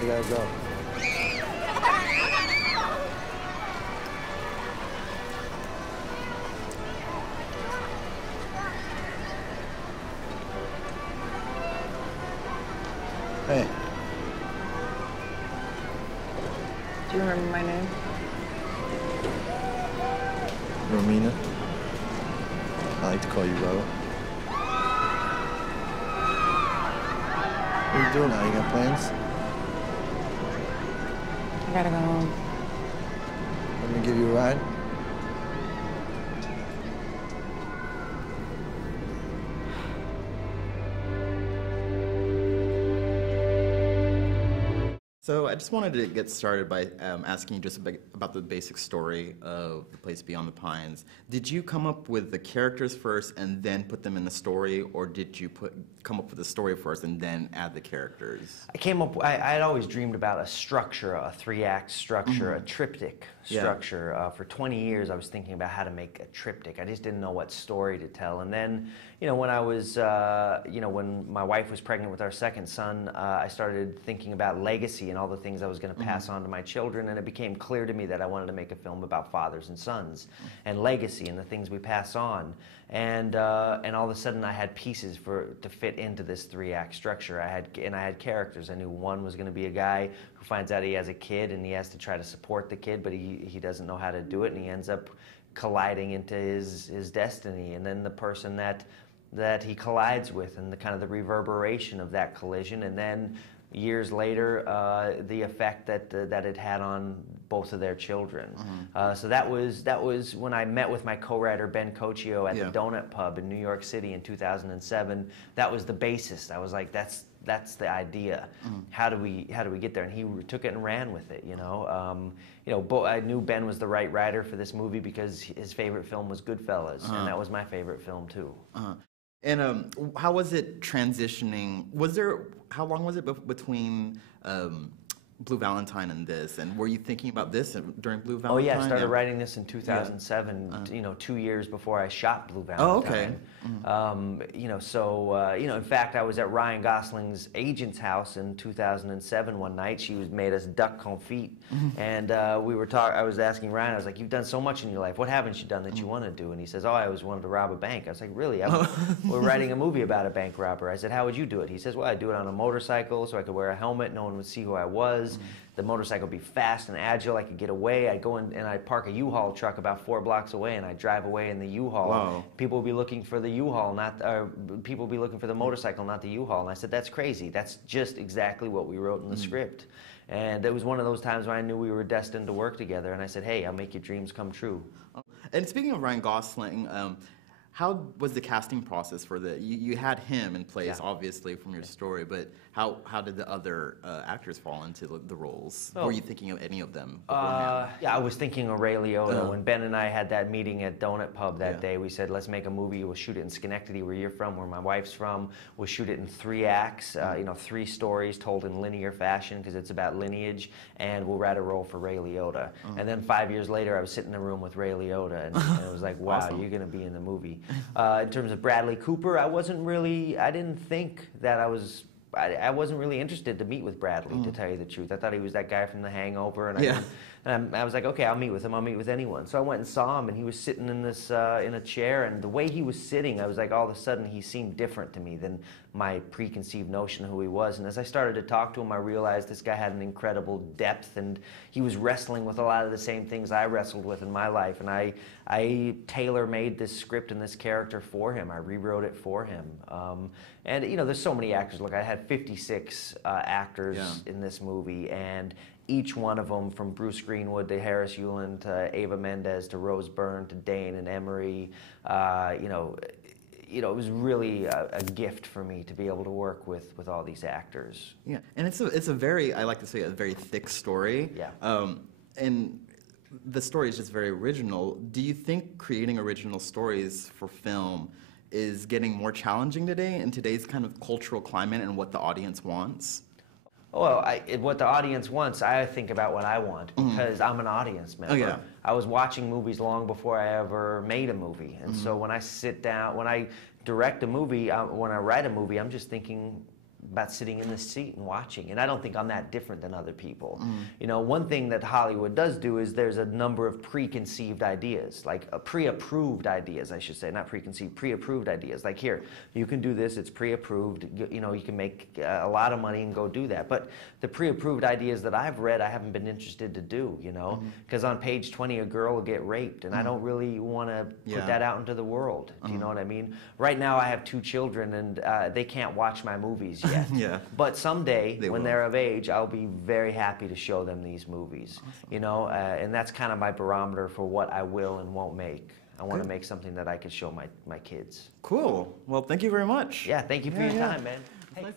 We gotta go. Hey. Do you remember my name? Romina. I like to call you Ro. What are you doing now? You got plans? I gotta go home. Let me give you a ride. So I just wanted to get started by asking you just a bit about the basic story of The Place Beyond the Pines. Did you come up with the characters first and then put them in the story, or did you come up with the story first and then add the characters? I had always dreamed about a structure, a three-act structure, a triptych structure. For 20 years I was thinking about how to make a triptych. I just didn't know what story to tell. And then, when I was, when my wife was pregnant with our second son, I started thinking about legacy and all the things I was going to pass on to my children, and it became clear to me that I wanted to make a film about fathers and sons and legacy and the things we pass on. And all of a sudden I had pieces to fit into this three-act structure. I had characters. I knew one was going to be a guy who finds out he has a kid and he has to try to support the kid, but he doesn't know how to do it, and he ends up colliding into his destiny. And then the person that he collides with, and the kind of the reverberation of that collision, and then years later, the effect that it had on both of their children. So that was when I met with my co-writer Ben Cochio at the Donut Pub in New York City in 2007. That was the basis. I was like, that's the idea. How do we get there? And he took it and ran with it. I knew Ben was the right writer for this movie because his favorite film was Goodfellas, and that was my favorite film too. And how was it transitioning? How long was it between Blue Valentine and this? And were you thinking about this during Blue Valentine? Oh yeah, I started writing this in 2007. 2 years before I shot Blue Valentine. Oh, okay. In fact, I was at Ryan Gosling's agent's house in 2007 one night. She made us duck confit, and I was asking Ryan. I was like, "You've done so much in your life. What haven't you done that you want to do?" And he says, "Oh, I always wanted to rob a bank." I was like, "Really? We're writing a movie about a bank robber." I said, "How would you do it?" He says, "Well, I'd do it on a motorcycle, so I could wear a helmet. No one would see who I was. The motorcycle would be fast and agile. I could get away. I'd go in and I'd park a U-Haul truck about 4 blocks away, and I'd drive away in the U-Haul. Wow. People would be looking for the U-Haul, people would be looking for the motorcycle, not the U-Haul." And I said, "That's crazy. That's just exactly what we wrote in the script." And it was one of those times when I knew we were destined to work together. And I said, "Hey, I'll make your dreams come true." And speaking of Ryan Gosling, how was the casting process for you had him in place, obviously, from your story, but how did the other actors fall into the roles? Were you thinking of any of them beforehand? Yeah, I was thinking of Ray Liotta. When Ben and I had that meeting at Donut Pub that day, we said, let's make a movie. We'll shoot it in Schenectady, where you're from, where my wife's from. We'll shoot it in 3 acts, 3 stories told in linear fashion, because it's about lineage, and we'll write a role for Ray Liotta. And then 5 years later, I was sitting in a room with Ray Liotta, and it was like, wow, Awesome. You're going to be in the movie. In terms of Bradley Cooper, I didn't think that I wasn't really interested to meet with Bradley, to tell you the truth. I thought he was that guy from The Hangover, and I was like, okay, I'll meet with him. I'll meet with anyone. So I went and saw him, and he was sitting in in a chair, and the way he was sitting, I was like, all of a sudden, he seemed different to me than my preconceived notion of who he was. And as I started to talk to him, I realized this guy had an incredible depth, and he was wrestling with a lot of the same things I wrestled with in my life. And I tailor-made this script and this character for him. I rewrote it for him. And there's so many actors. Look, I had 56 actors in this movie, and each one of them, from Bruce Greenwood to Harris Yulin to Ava Mendez to Rose Byrne to Dane and Emery, it was really a gift for me to be able to work with all these actors. Yeah, and it's a very, I like to say, a very thick story. Yeah. And the story is just very original. Do you think creating original stories for film is getting more challenging today in today's kind of cultural climate and what the audience wants? Well, what the audience wants, I think about what I want, because I'm an audience member. Oh, yeah. I was watching movies long before I ever made a movie. And so when I sit down, when I direct a movie, when I write a movie, I'm just thinking about sitting in the seat and watching. And I don't think I'm that different than other people. You know, one thing that Hollywood does do is there's a number of preconceived ideas, like pre-approved ideas, I should say, not preconceived, pre-approved ideas. Like, here, you can do this, it's pre-approved, you know, you can make a lot of money and go do that. But the pre-approved ideas that I've read, I haven't been interested to do, you know, because on page 20, a girl will get raped, and I don't really want to put that out into the world. Do you know what I mean? Right now, I have 2 children, and they can't watch my movies yet. But someday, when they're of age, I'll be very happy to show them these movies. Awesome. You know, and that's kind of my barometer for what I will and won't make. I want to make something that I can show my kids. Cool. Well, thank you very much. Yeah, thank you for your time, man. Hey.